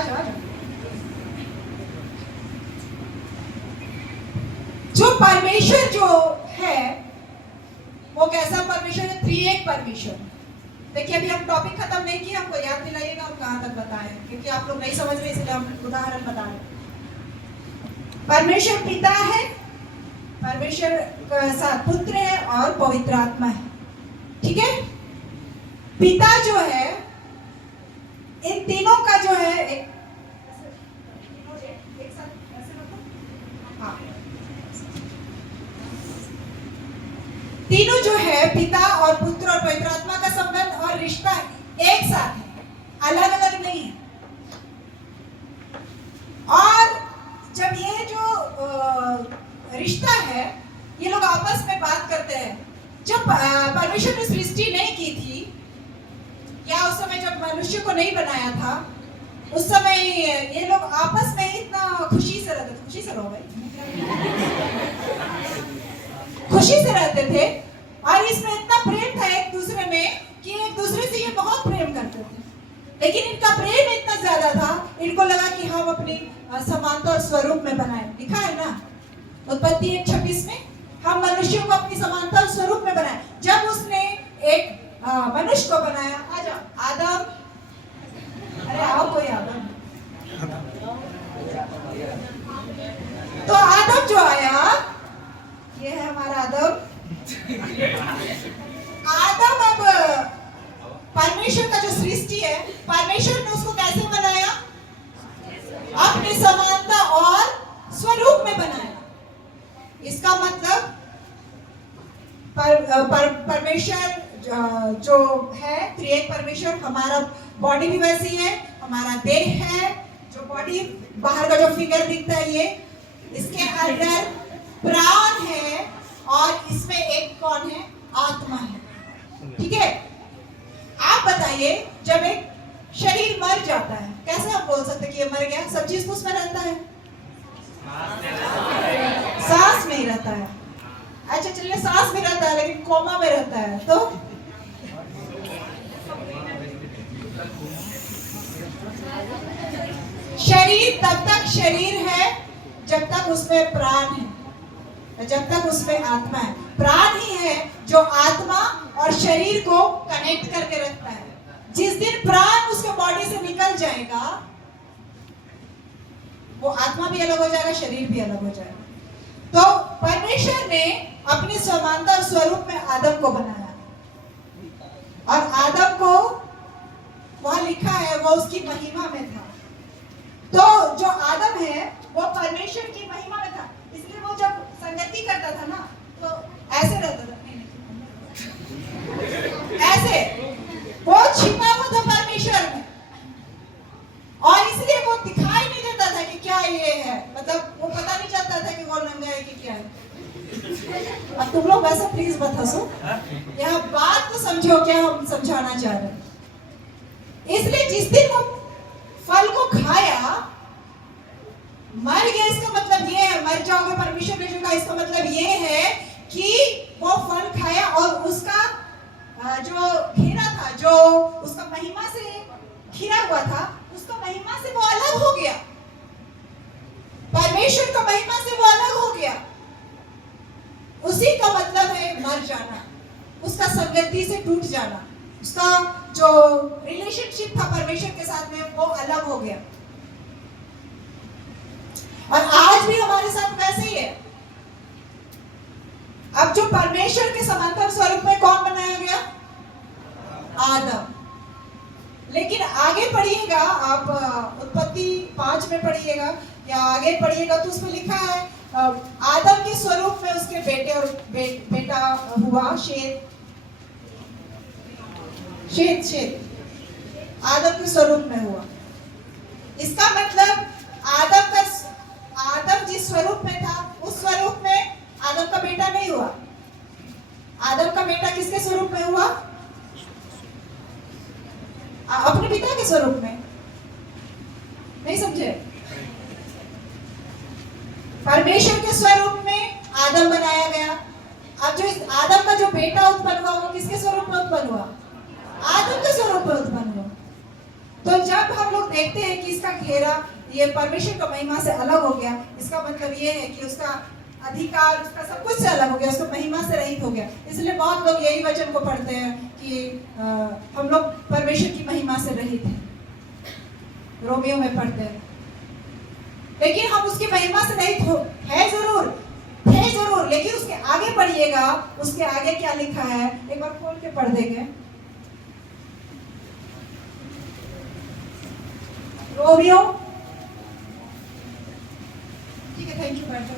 आ जाओ। जो परमेश्वर जो है वो कैसा परमेश्वर है? त्रिएक परमेश्वर। देखिए अभी हम टॉपिक खत्म नहीं किया, हमको याद दिलाइएगा हम कहां तक बताएं, क्योंकि आप लोग नहीं समझ रहे इसलिए हम उदाहरण बता रहे। परमेश्वर पिता है, परमेश्वर का साथ पुत्र है और पवित्र आत्मा है। ठीक है। पिता जो है इन तीनों का जो है एक साथ ऐसे रखो। हाँ। तीनों जो है पिता और पुत्र और पवित्र आत्मा का संबंध और रिश्ता एक साथ है, अलग अलग नहीं है। और जब ये जो रिश्ता है ये लोग आपस में बात करते हैं। जब परमेश्वर ने सृष्टि नहीं की थी या उस समय जब मनुष्य को नहीं बनाया था, उस समय ये लोग आपस में इतना खुशी से रहते थे। खुशी से रहो भाई। खुशी से रहते थे और इसमें इतना प्रेम था एक दूसरे में कि एक दूसरे से ये बहुत प्रेम करते थे। लेकिन इनका प्रेम इतना ज्यादा था, इनको लगा कि हम अपनी समानता और स्वरूप में बनाए। लिखा है ना उत्पत्ति 1:26 में, हम मनुष्यों को अपनी समानता और स्वरूप में बनाए। जब उसने एक मनुष्य को बनाया, आ जाओ आदम, अरे आओ कोई आदम। तो आदम जो आया, ये है हमारा आदम। आदम अब परमेश्वर का जो सृष्टि है, परमेश्वर ने उसको कैसे बनाया? अपनी समानता और स्वरूप में बनाया। इसका मतलब परमेश्वर जो है त्रिएक परमेश्वर, हमारा बॉडी भी वैसी है, हमारा देह है जो बॉडी बाहर का जो फिगर दिखता है ये, इसके अंदर प्राण है और इसमें एक कौन है? आत्मा है। ठीक है। आप बताइए जब एक शरीर मर जाता है, कैसे आप बोल सकते कि ये मर गया? सब चीज उसमें रहता है, सांस में ही रहता है। अच्छा चलिए सांस में रहता है लेकिन कोमा में रहता है तो शरीर तब तक शरीर है जब तक उसमें प्राण है, जब तक उसमें आत्मा है। प्राण ही है जो आत्मा और शरीर को कनेक्ट करके रखता है। जिस दिन प्राण उसके बॉडी से निकल जाएगा, वो आत्मा भी अलग हो जाएगा, शरीर भी अलग हो जाएगा। तो परमेश्वर ने अपनी समानता और स्वरूप में आदम को बनाया और आदम को वहां लिखा है वो उसकी महिमा में था। तो जो आदम है वो परमेश्वर की महिमा में था, इसलिए वो जब संगति करता था ना तो ऐसे रहता था, ऐसे वो छिपा हुआ था परमेश्वर में और इसलिए वो दिखाई नहीं देता था कि क्या ये है, मतलब वो पता नहीं चलता था कि वो नंगा है कि क्या है। अब तुम लोग वैसा प्लीज मत हंसो, यह बात तो समझो क्या हम समझाना चाह रहे हैं। इसलिए जिस दिन वो फल को खाया, मर गया, इसका मतलब ये है, मर जाओगे परमेश्वर ने जो कहा, इसका मतलब ये है कि वो फल खाया और उसका जो घेरा था, जो उसका महिमा से घिरा हुआ था, उसका महिमा से वो अलग हो गया। परमेश्वर का महिमा से वो अलग हो गया। उसी का मतलब है मर जाना, उसका संगति से टूट जाना, उसका जो रिलेशनशिप था परमेश्वर के साथ में वो अलग हो गया। और आज भी हमारे साथ वैसे ही है। अब जो परमेश्वर के समांतर स्वरूप में कौन बनाया गया? आदम। लेकिन आगे पढ़िएगा आप, उत्पत्ति 5 में पढ़िएगा या आगे पढ़िएगा तो उसमें लिखा है आदम के स्वरूप में उसके बेटे और बेटा हुआ शेत। आदम के स्वरूप में हुआ। इसका मतलब आदम जिस स्वरूप में था उस स्वरूप में आदम का बेटा नहीं हुआ। आदम का बेटा किसके स्वरूप में हुआ? अपने पिता के स्वरूप में। नहीं समझे? परमेश्वर के स्वरूप में आदम बनाया गया। अब जो इस आदम का जो बेटा उत्पन्न हुआ वो किसके स्वरूप में उत्पन्न हुआ? आदम के स्वरूप में उत्पन्न हुआ। तो जब हम लोग देखते हैं कि इसका घेरा ये परमेश्वर का महिमा से अलग हो गया, इसका मतलब ये है कि उसका अधिकार, उसका सब कुछ से अलग हो गया, उसको महिमा से रहित हो गया। इसलिए बहुत लोग यही वचन को पढ़ते हैं कि हम लोग परमेश्वर की महिमा से रहित हैं, रोमियो में पढ़ते हैं। लेकिन हम उसकी महिमा से रहित है जरूर, लेकिन उसके आगे पढ़िएगा, उसके आगे क्या लिखा है, एक बार खोल के पढ़ देंगे। रोमियो, ठीक है, थैंक यू, बैठो।